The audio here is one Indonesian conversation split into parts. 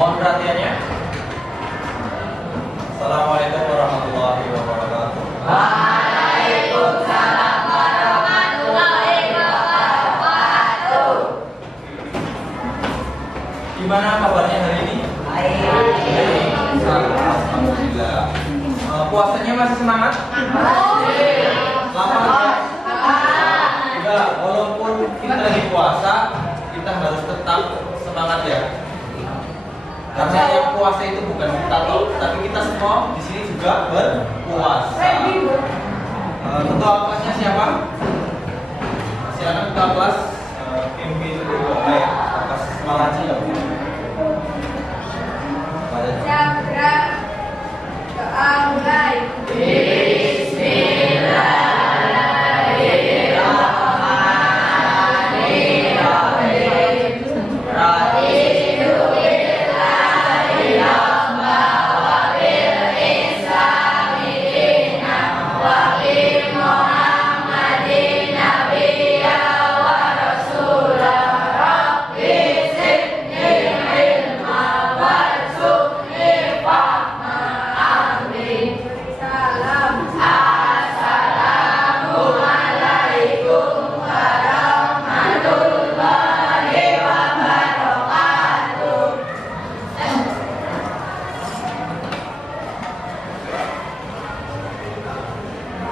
Mohon perhatiannya. Assalamualaikum warahmatullahi wabarakatuh. Waalaikumsalam warahmatullahi wabarakatuh. Gimana kabarnya hari ini? Baik. Alhamdulillah. Puasanya masih semangat? Lama enggak, walaupun kita lagi puasa, kita harus tetap semangat ya. Karena yang puasa itu bukan kita loh, tapi kita semua di sini juga berpuasa. Ketua kelasnya siapa? Silakan ketua kelas pimpin doa ya atas semangatnya. Sabra doa mulai.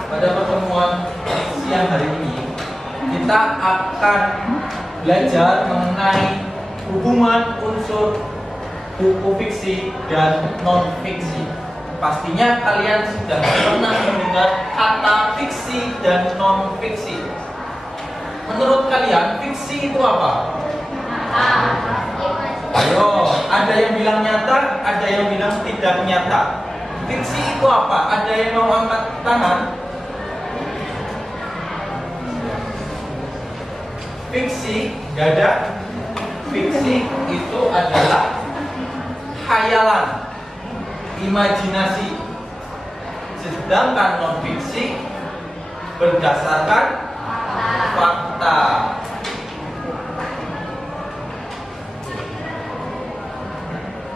Pada pertemuan siang hari ini kita akan belajar mengenai hubungan unsur buku fiksi dan non fiksi. Pastinya kalian sudah pernah mendengar kata fiksi dan non fiksi. Menurut kalian fiksi itu apa? Ayo, ada yang bilang nyata, ada yang bilang tidak nyata. Fiksi itu apa? Ada yang mau angkat tangan? Fiksi, gak ada. Fiksi itu adalah khayalan, imajinasi. Sedangkan non fiksi berdasarkan fakta.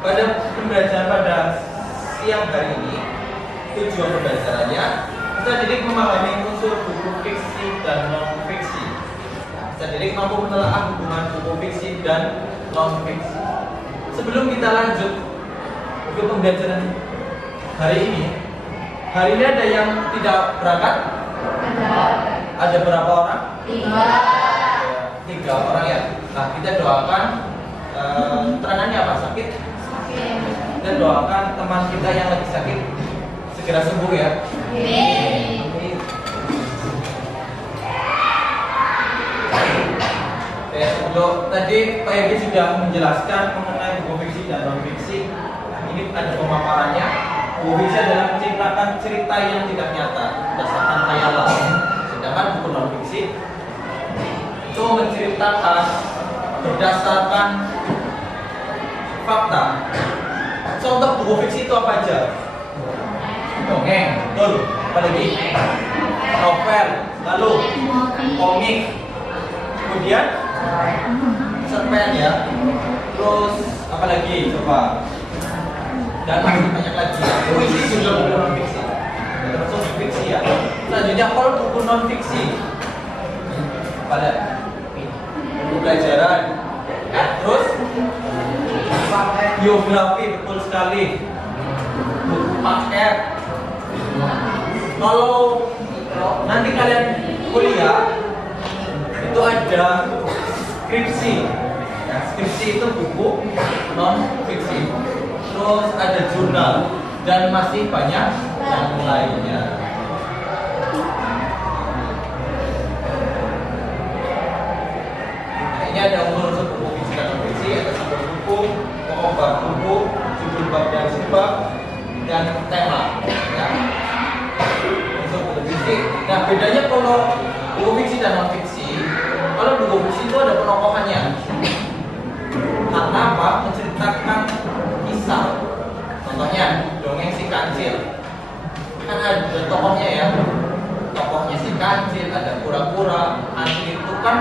Pada pembelajaran pada siang hari ini, tujuan pembelajarannya kita didik memahami unsur buku fiksi dan non fiksi. Kita didik mampu menelaah hubungan buku fiksi dan non fiksi. Sebelum kita lanjut ke pembelajaran hari ini ada yang tidak berangkat? Ada berapa orang? 3 orang ya. Nah, kita doakan terangannya apa? Sakit? Kita doakan teman kita yang lagi sakit segera sembuh ya. Amin. Tadi Pak Yogi sudah menjelaskan mengenai buku fiksi dan non fiksi. Ini ada pemaparannya. Buku fiksi adalah menceritakan cerita yang tidak nyata berdasarkan khayalan. Sedangkan buku non fiksi itu menceritakan berdasarkan fakta. Contoh buku fiksi itu apa aja? Dongeng, betul. Apalagi novel, lalu komik, kemudian cerpen ya. Terus apa lagi coba? Dan masih banyak lagi. Puisi juga buku non fiksi. Termasuk fiksi ya. Selanjutnya kalau buku non fiksi pada buku pelajaran. Ya, terus biografi, betul sekali. Buku paket. Kalau nanti kalian kuliah itu ada skripsi. Ya, skripsi itu buku non fiksi. Terus ada jurnal dan masih banyak yang lainnya. Nah, ini ada unsur buku fiksi dan non fiksi, ada sumber buku, pokok bab buku, judul bab dan subbab, dan tema. Ya. Unsur buku fiksi. Nah, bedanya kalau buku fiksi dan non fiksi, kalau buku fiksi itu ada penokohannya. Karena apa? Menceritakan kisah. Contohnya dongeng si kancil. Kan ada tokohnya ya. Tokohnya si kancil, ada kura-kura. Kancil itu kan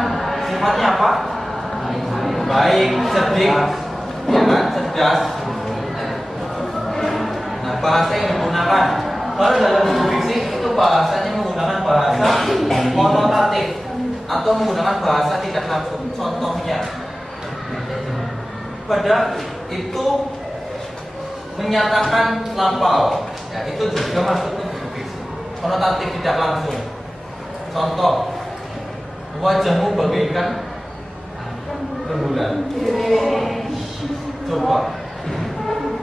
sifatnya apa? Baik, cerdik, ya kan, cerdas. bahasa yang digunakan. Kalau dalam buku fiksi itu bahasanya menggunakan bahasa monotatif atau menggunakan bahasa tidak langsung. Contohnya, pada itu menyatakan lampau, ya itu juga masuk ke buku fiksi. Monotatif tidak langsung. Contoh, wajahmu bagaikan rembulan. Coba.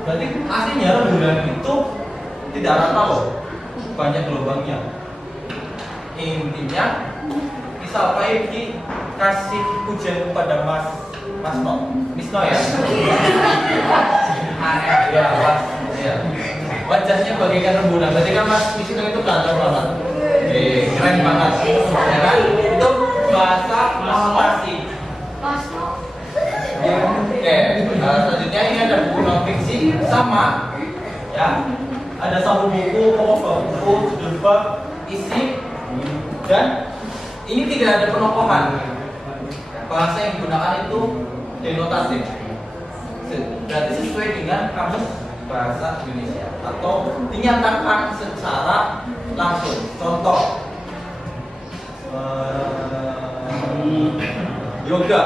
Berarti aslinya rembulan itu tidak rata loh, banyak gelombangnya. Intinya, misal Pak Egi kasih pujian kepada Mas No ya. Ya, Mas. Ya. Wajahnya bagaikan rembulan. Berarti kan Mas Wisnu itu ganteng banget. Keren banget. Ya kan? Itu bahasa motivasi. Oke, selanjutnya ini ada buku non fiksi sama, ya. Ada satu buku, buku, judul bab, isi, dan ini tidak ada penokohan. Bahasa yang digunakan itu denotatif. Berarti sesuai dengan kamus bahasa Indonesia atau dinyatakan secara langsung. Contoh, yoga,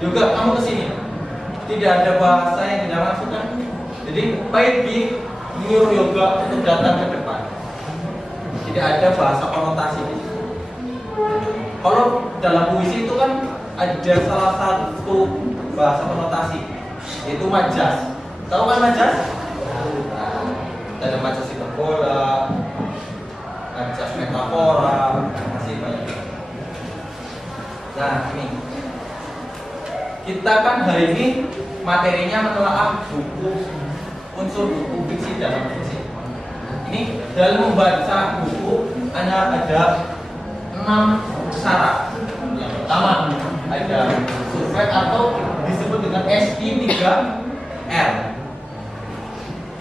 kamu kesini. Tidak ada bahasa yang tidak langsung kan? Jadi baik menyuruh yoga untuk datang ke depan. Tidak ada bahasa konotasi. Kalau dalam puisi itu kan ada salah satu bahasa konotasi, yaitu majas. Tahu kan majas? Nah, ada majas hiperbola, majas metafora, masih banyak. Nah ini kita kan hari ini materinya menelaah unsur buku fiksi dalam fiksi. Ini dalam membaca buku hanya ada 6 syarat. Yang pertama ada survei atau disebut dengan SP3R.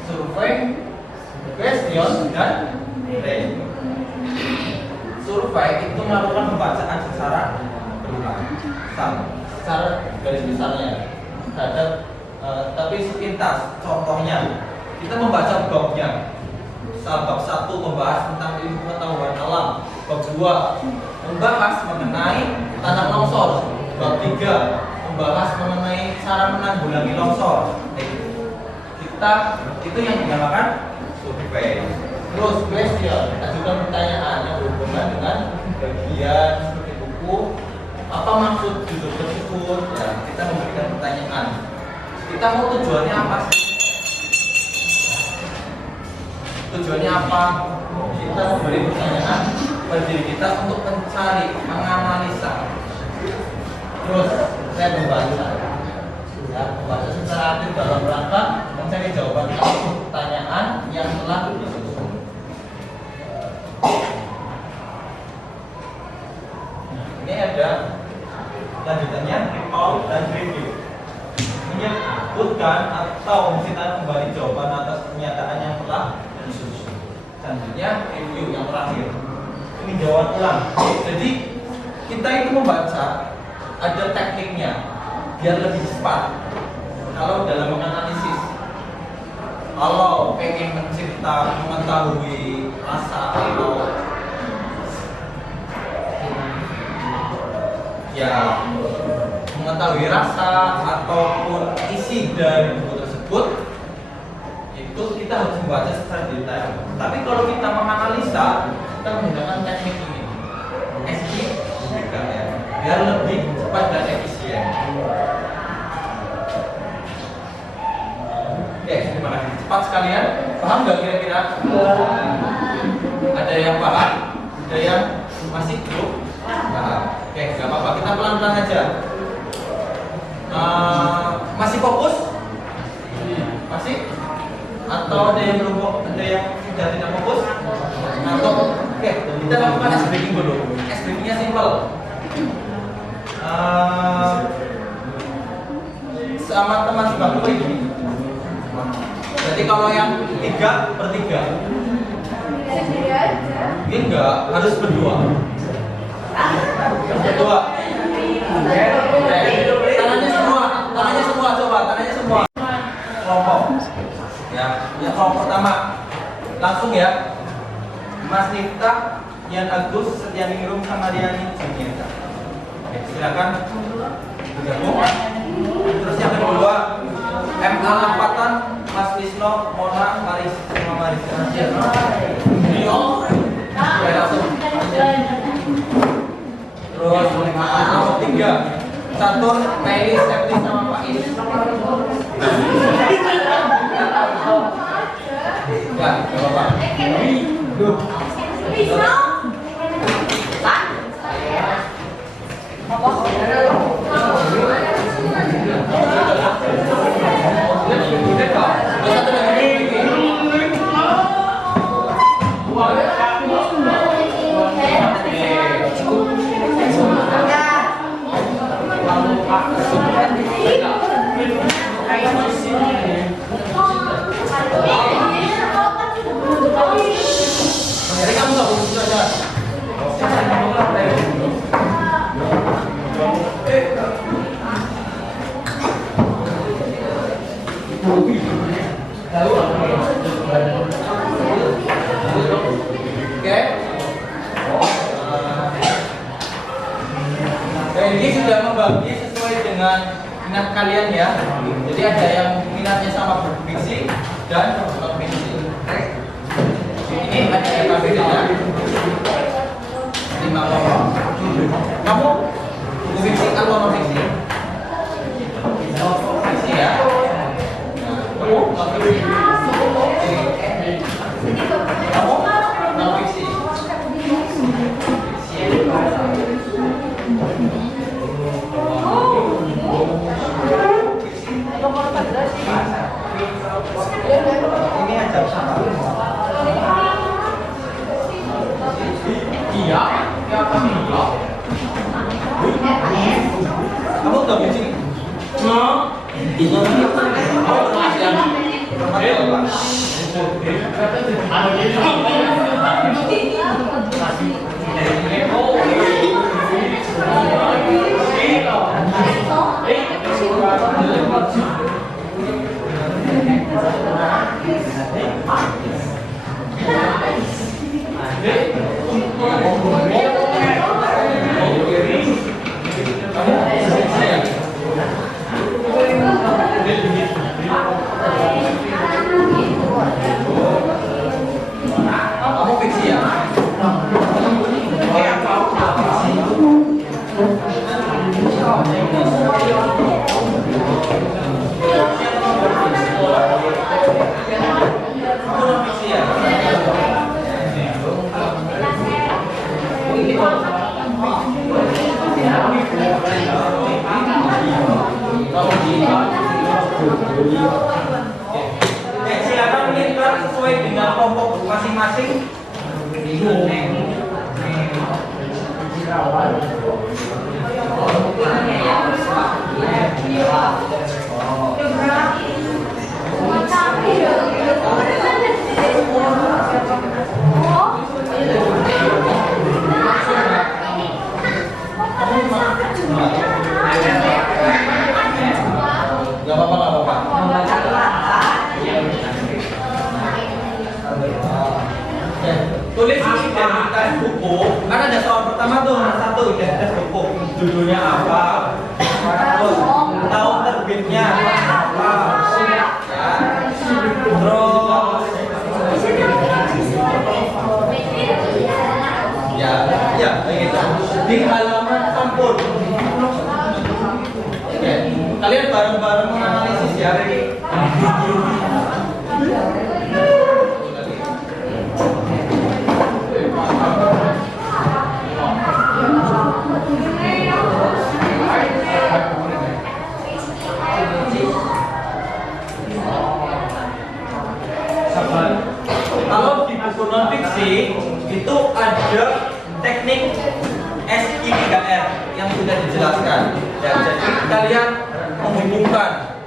Survei, question, dan response. Survei itu melakukan pembacaan secara berulang, secara garis besarnya terhadap tapi sepintas. Contohnya kita membaca babnya. Bab 1 membahas tentang ilmu pengetahuan alam. Bab 2 membahas mengenai tanah longsor. Bab 3 membahas mengenai cara menanggulangi longsor. Kita itu yang dinamakan survei. Terus question, ajukan pertanyaan yang berhubungan dengan bagian seperti buku. Apa maksud judul tersebut? Ya, kita memberikan pertanyaan. Kita mau tujuannya apa sih? Tujuannya apa? Kita memberi pertanyaan pada diri kita untuk mencari, menganalisa. Terus saya membaca, ya, membaca secara aktif dalam rangka mencari jawaban pertanyaan yang telah disusun. Ini ada lanjutannya, recall dan review. Menyebutkan atau menceritakan kembali jawaban atas pernyataan yang telah disusun. Selanjutnya review yang terakhir. Ini jawaban ulang. Jadi kita itu membaca ada tekniknya biar lebih cepat. Kalau dalam menganalisis, kalau pengen mencipta mengetahui rasa atau ya mengetahui rasa ataupun isi dari buku tersebut, itu kita harus membaca secara detail. Tapi kalau kita menganalisa, kita menggunakan teknik ini, SP ya, biar lebih cepat dan efisien. Oke, terima kasih. Cepat sekalian, paham nggak kira-kira? Ada yang paham, ada yang masih belum paham. Oke, nggak apa-apa, kita pelan-pelan aja. Masih fokus? Masih? Atau ada yang belum, ada yang sudah tidak fokus? Atau oke, kita lakukan ice breaking dulu. Ice breakingnya simpel. Sama teman sebangku ini. Jadi kalau yang 3/3, ini enggak harus berdua. Berdua. Tangannya semua, coba, tangannya semua. Kelompok. Ya, yang kelompok pertama langsung ya. Mas Nifta, Yan Agus, Setianingrum, sama Riani Junieta. Oke, silakan bergabung. Terus yang kedua MA Lampatan, Mas Wisno, Mona, Maris, sama Marisa. Oke, langsung. Terus nomor 3 Catur, Meli, Septi, sama Pak Is. Ya, gak apa-apa. Jadi kamu gak boleh gitu aja. Oke. Ini sudah membagi sesuai dengan minat kalian ya. Jadi ada yang minatnya sama berfiksi dan non fiksi. Ini ada yang bedanya. 5 kelompok. Kamu buku fiksi atau non fiksi? Fiksi ya. Kamu non fiksi. Kamu non fiksi. Ini aja sama. Iya, ya kami iya. Kamu udah bikin? Itu kamu permasalahan. Kamu fiksi ya? Silakan mengincar sesuai dengan kelompok masing-masing. Gak apa-apa, gak apa-apa. Tulis identitas buku. Kan ada soal pertama tuh, satu identitas buku. Judulnya apa? Terus tahun terbitnya apa? Ya, ya, kayak gitu. Di halaman sampul. Oke, kalian bareng-bareng menganalisis ya. Kalau di buku non fiksi itu ada teknik SI3R yang sudah dijelaskan. Ya, jadi kalian menghubungkan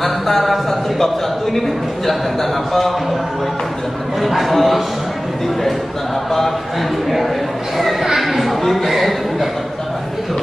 antara bab 1 ini menjelaskan tentang apa, bab 2 itu menjelaskan tentang apa, ketiga itu tentang apa, ketiga itu mendapat tentang itu.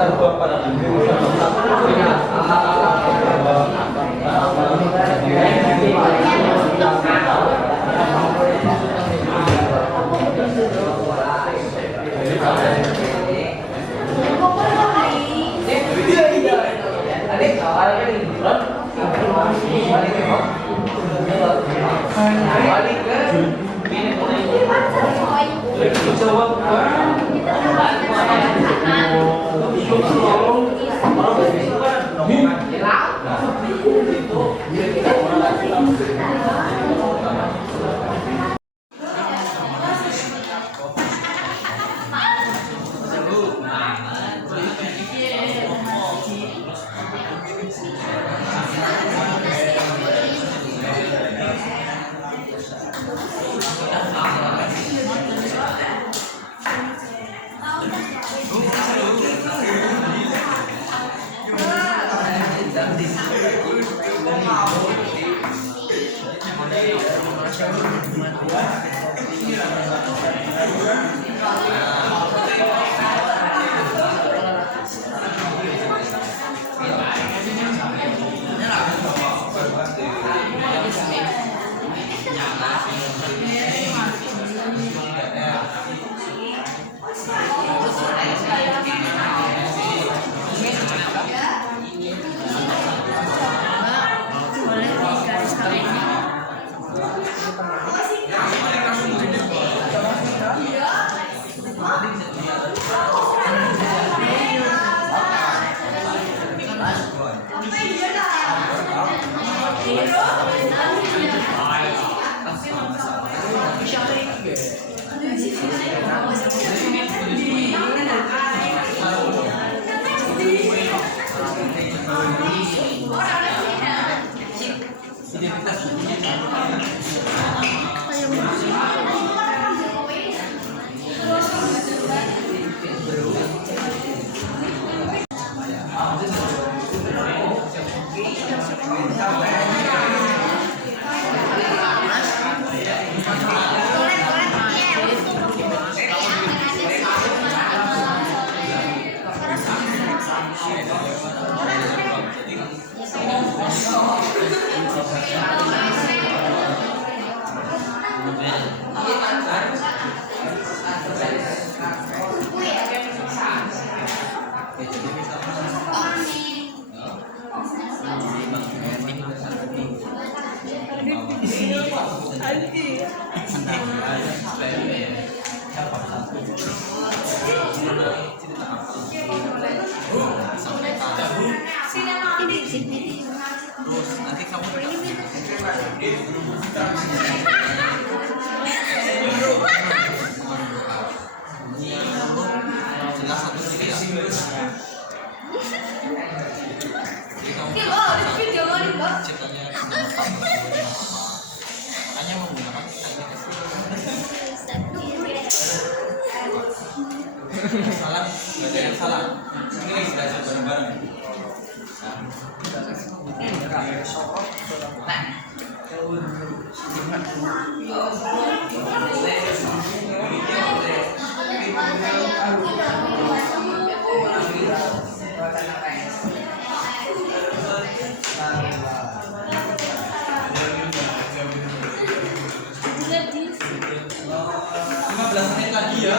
tanpa para salah, belajar yang salah. Ini belajar bareng-bareng. Menit lagi ya.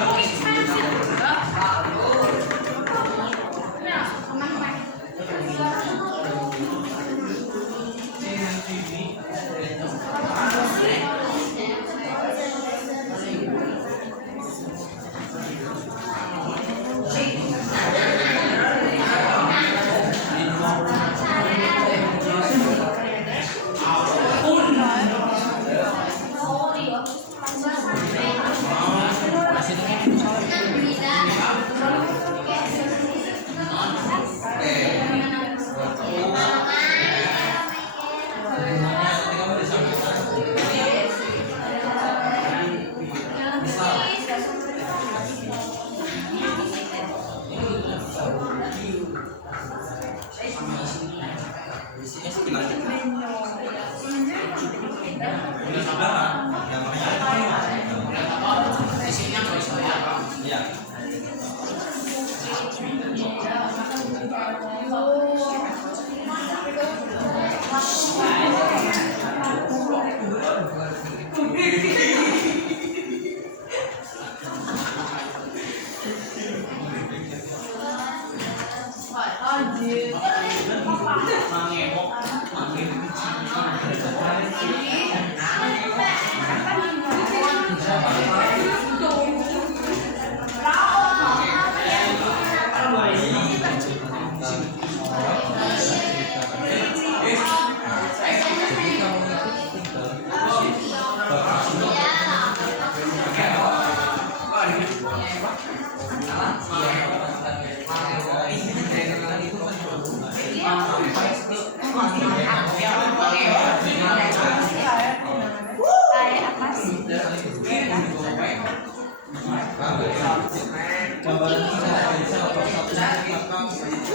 Gambaran ini bisa untuk satu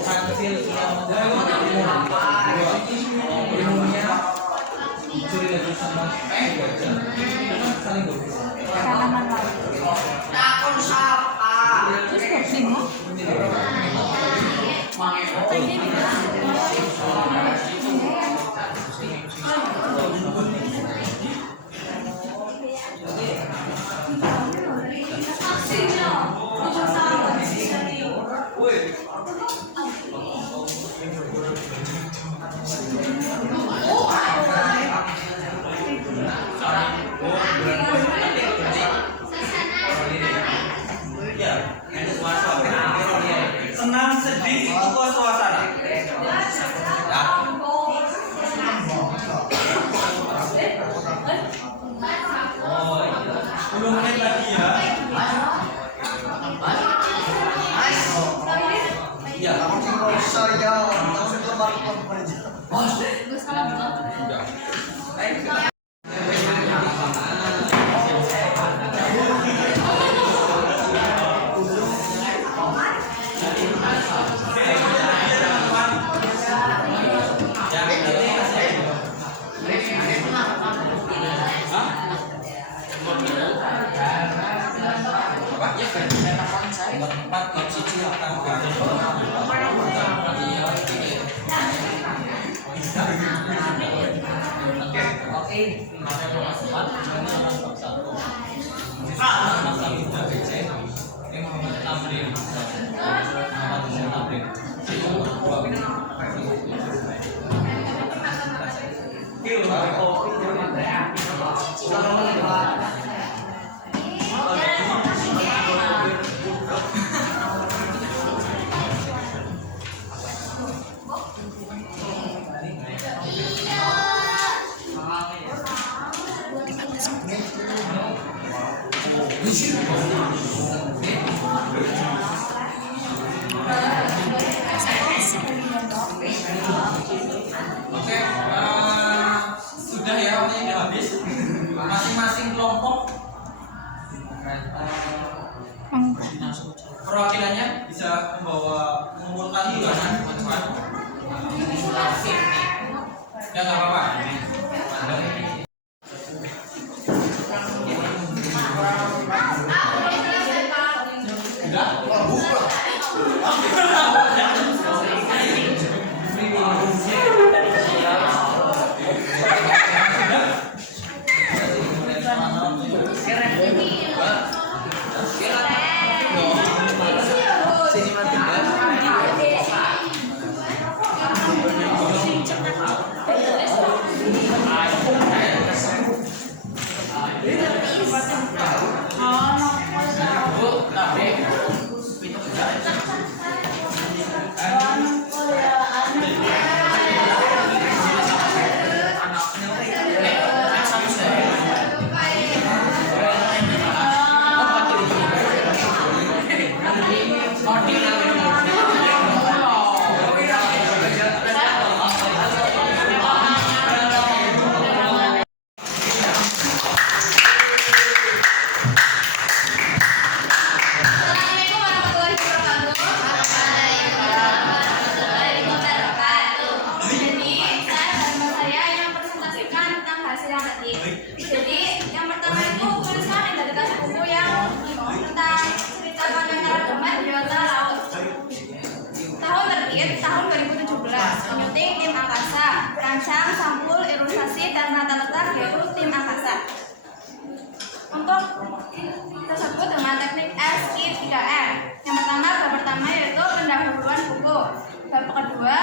hasil yang ilmunya curi lagi sama saling Tanaman laut. Terus bingung. Senang sedih itu kok suasana. Belum menit lagi ya. Iya. Oke, sudah ya, waktunya sudah habis. Masing-masing kelompok perwakilannya bisa membawa mengumpulkan ulasan teman-teman. Ya nggak apa-apa. Tahun 2017, menyunting tim angkasa, rancang, sampul, erunsasi, dan tata letak yaitu tim angkasa. Untuk tersebut dengan teknik SI3R. Yang pertama yaitu pendahuluan buku. Bab kedua,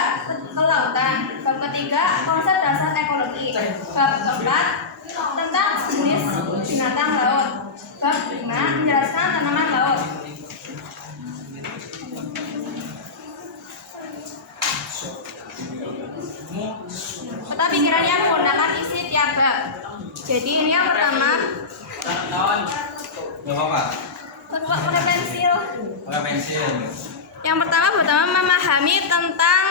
kelautan. Bab ketiga, konsep dasar ekologi. Bab keempat, tentang jenis binatang laut. Bab 5, menjelaskan tanaman laut. Peta pikirannya menggunakan isi tiap bab. Jadi ini yang pertama. Nggak apa-apa. Pakai pensil. Pakai pensil. Yang pertama memahami tentang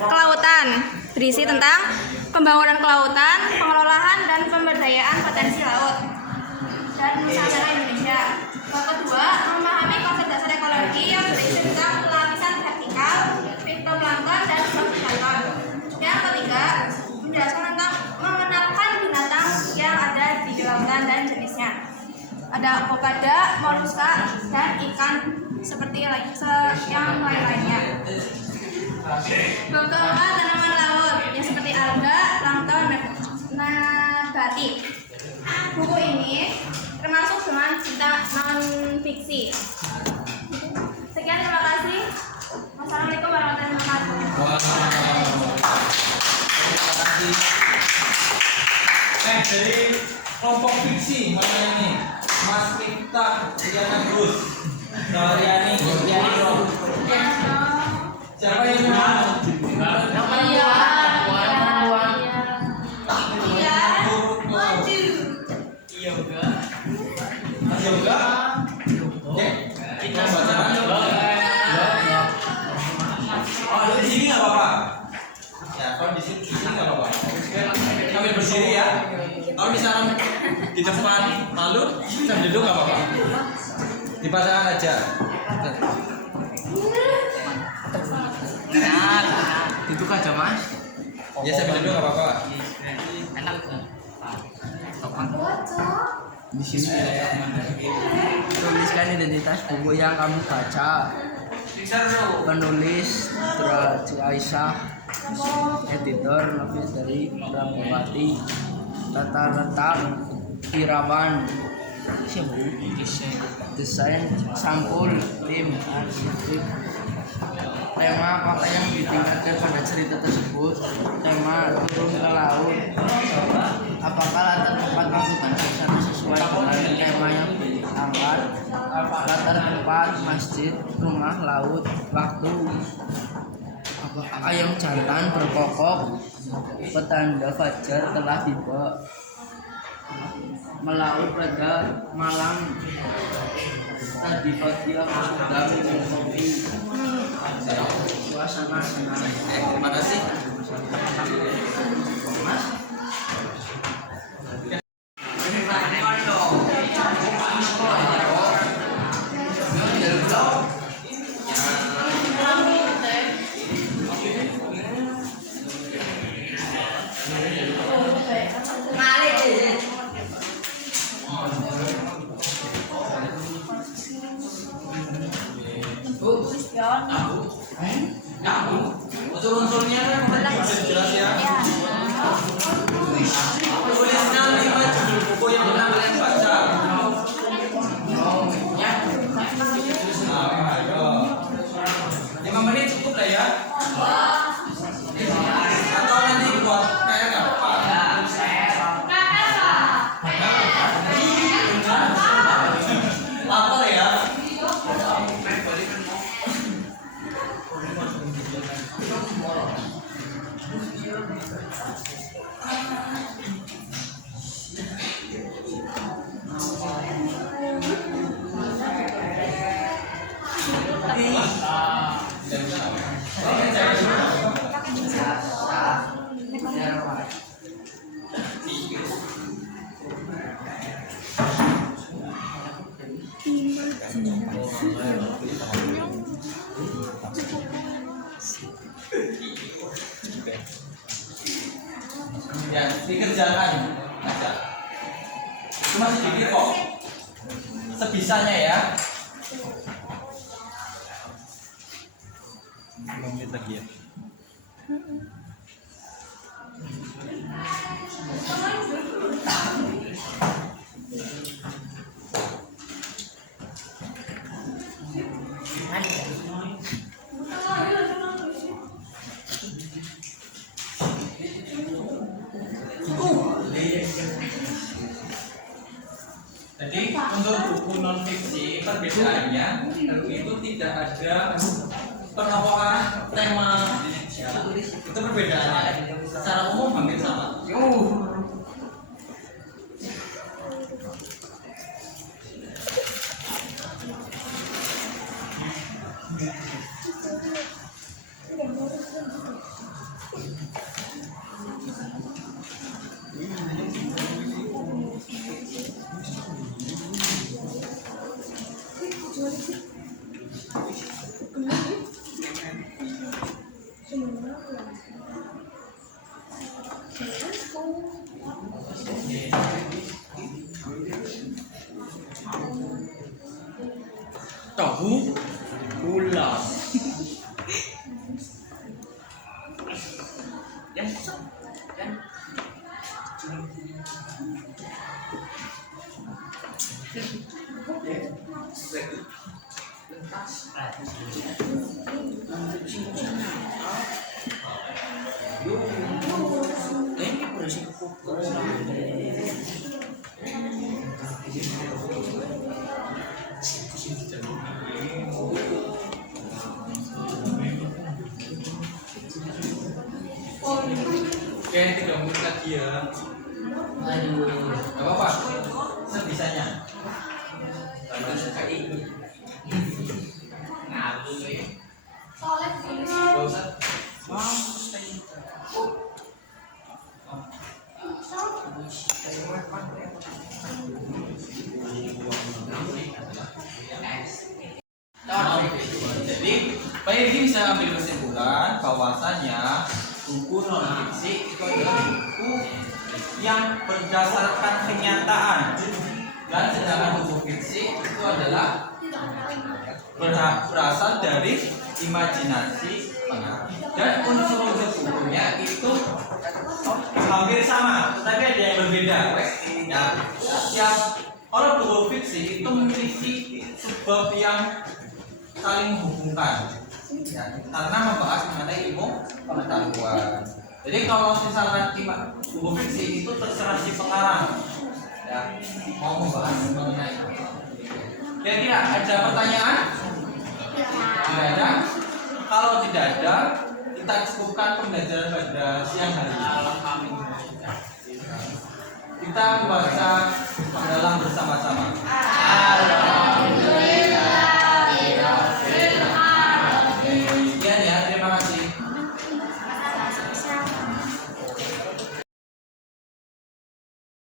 kelautan. Berisi tentang pembangunan kelautan, pengelolaan dan pemberdayaan potensi laut. dan Nusantara Indonesia. Yang kedua, memahami konsep dasar ekologi yang berisi tentang lapisan vertikal, fitoplankton, dan zooplankton. Yang ketiga, menjelaskan tentang mengenalkan binatang yang ada di lautan dan jenisnya. Ada avopada, moluska, dan ikan seperti yang lain-lainnya. Yang keempat, tanaman laut yang seperti alga, plankton, nabati. Buku ini termasuk dengan cerita non-fiksi. Sekian, terima kasih. Wassalamualaikum warahmatullahi wabarakatuh. Terima kasih. Dari kelompok fiksi mana ini? Mas Miftah, Diana Gus, Daryani, Diani Rom. Siapa yang mau? Yoga. Oke. Kita baca. Oh, di sini nggak apa-apa. Ya, kalau di sini nggak apa-apa. Kami berdiri ya. Kalau misalnya di depan lalu kita duduk nggak apa-apa. Dibacakan aja. Duduk aja mas. Ya sambil duduk nggak apa-apa. Enak. Di sini tuliskan identitas buku yang kamu baca. Penulis Drajul Aisyah, editor Nafis dari Brahmawati. Tata letak Irawan, desain sampul tim arsitek. Tema apa yang ditingkatkan pada cerita tersebut? Tema turun ke laut. Apakah latar tempat melakukan sesuatu sesuai dengan tema yang diangkat? Latar tempat masjid, rumah, laut, waktu. Apakah ayam jantan berkokok? Petanda fajar telah tiba. Melaut pada malam. Tadi pagi aku sudah minum kopi. Suasana senang. Terima kasih. Mas. Unsur-unsurnya jelas ya. Tulisnya 5 judul buku yang pernah kalian baca. Nah, ayo. 5 menit cukup lah ya. Atau nanti buat kayak nggak apa-apa. Lapar ya. Ya, dikerjakan aja. Cuma sedikit kok. Sebisanya ya. Menit lagi ya. Jadi untuk buku non fiksi perbedaannya itu tidak ada penokohan tema ya, itu perbedaannya secara umum hampir sama. Tahu ulam. Ya, ya. Oke, 3 menit lagi ya. Aduh. Gak apa-apa. Sebisanya. Kalau suka ikut. Ngalu ya. Gak usah. Jadi, Pak Yedi bisa ambil kesimpulan bahwasanya buku non fiksi itu adalah buku yang berdasarkan kenyataan, dan sedangkan buku fiksi itu adalah berasal dari imajinasi pengarang, dan unsur-unsur bukunya itu hampir sama, tetapi ada yang berbeda. Ya, setiap kalau buku fiksi itu memiliki sebab yang saling menghubungkan, ya, karena membahas mengenai ilmu pengetahuan. Jadi kalau misalkan buku fiksi itu terserah si pengarang, ya, mau membahas mengenai apa. Kira-kira ada pertanyaan? Tidak ada. Kalau tidak ada, kita cukupkan pembelajaran pada siang hari ini. Kita membaca mendalam